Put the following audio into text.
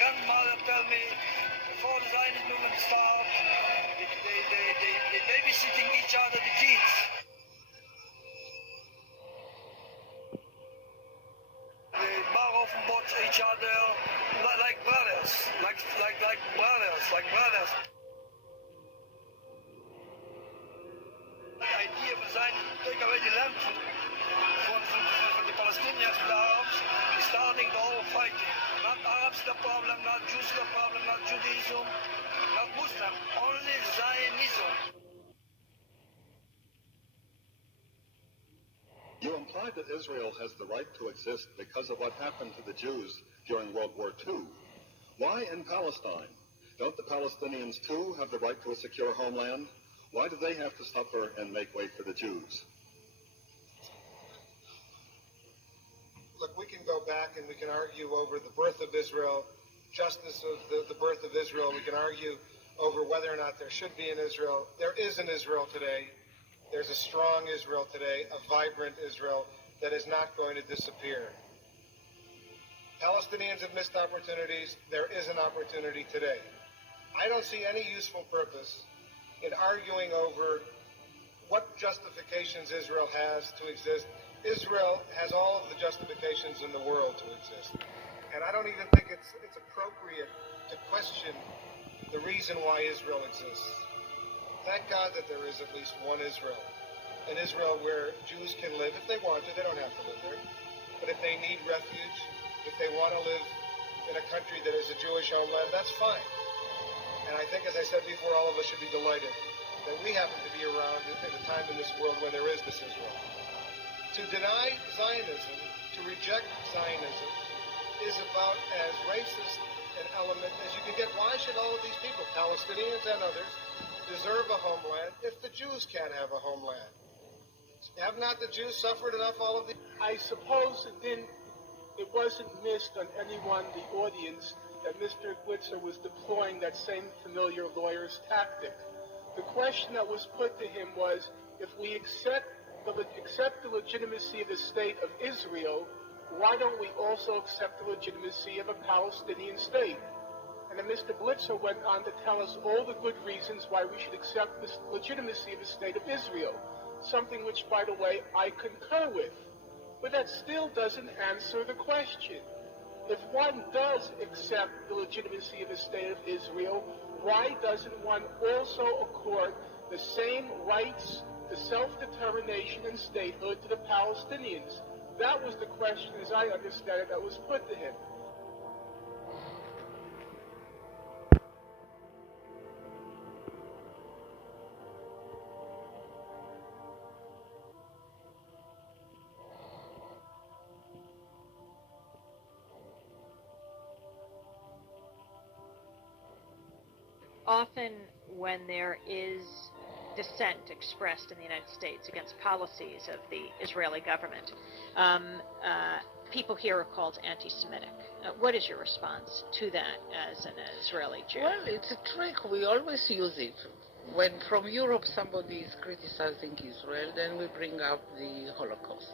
grandmother tell me before the Zionist movement started, they babysitting each other the kids. They Baroffenbot each other like brothers, like brothers. The idea we zijn take away the land from the Palestinians, the Arabs, starting the whole fighting. Not Arabs the problem, not Jews the problem, not Judaism, not Muslim, only Zionism. You implied that Israel has the right to exist because of what happened to the Jews during World War II. Why in Palestine? Don't the Palestinians too have the right to a secure homeland? Why do they have to suffer and make way for the Jews? Look, we can go back and we can argue over the birth of Israel, justice of the birth of Israel. We can argue over whether or not there should be an Israel. There is an Israel today. There's a strong Israel today, a vibrant Israel that is not going to disappear. Palestinians have missed opportunities. There is an opportunity today. I don't see any useful purpose in arguing over what justifications Israel has to exist. Israel has all of the justifications in the world to exist. And I don't even think it's appropriate to question the reason why Israel exists. Thank God that there is at least one Israel. An Israel where Jews can live if they want to. They don't have to live there. But if they need refuge, if they want to live in a country that is a Jewish homeland, that's fine. And I think, as I said before, all of us should be delighted that we happen to be around at a time in this world when there is this Israel. To deny Zionism, to reject Zionism, is about as racist an element as you can get. Why should all of these people, Palestinians and others, deserve a homeland if the Jews can't have a homeland? Have not the Jews suffered enough all of these? I suppose it wasn't missed on anyone in the audience that Mr. Blitzer was deploying that same familiar lawyer's tactic. The question that was put to him was, if we accept the legitimacy of the state of Israel, why don't we also accept the legitimacy of a Palestinian state? And then Mr. Blitzer went on to tell us all the good reasons why we should accept the legitimacy of the state of Israel, something which, by the way, I concur with. But that still doesn't answer the question. If one does accept the legitimacy of the state of Israel, why doesn't one also accord the same rights to self-determination and statehood to the Palestinians? That was the question, as I understand it, that was put to him. Often when there is dissent expressed in the United States against policies of the Israeli government, people here are called anti-Semitic. What is your response to that as an Israeli Jew? Well, it's a trick. We always use it. When from Europe somebody is criticizing Israel, then we bring up the Holocaust.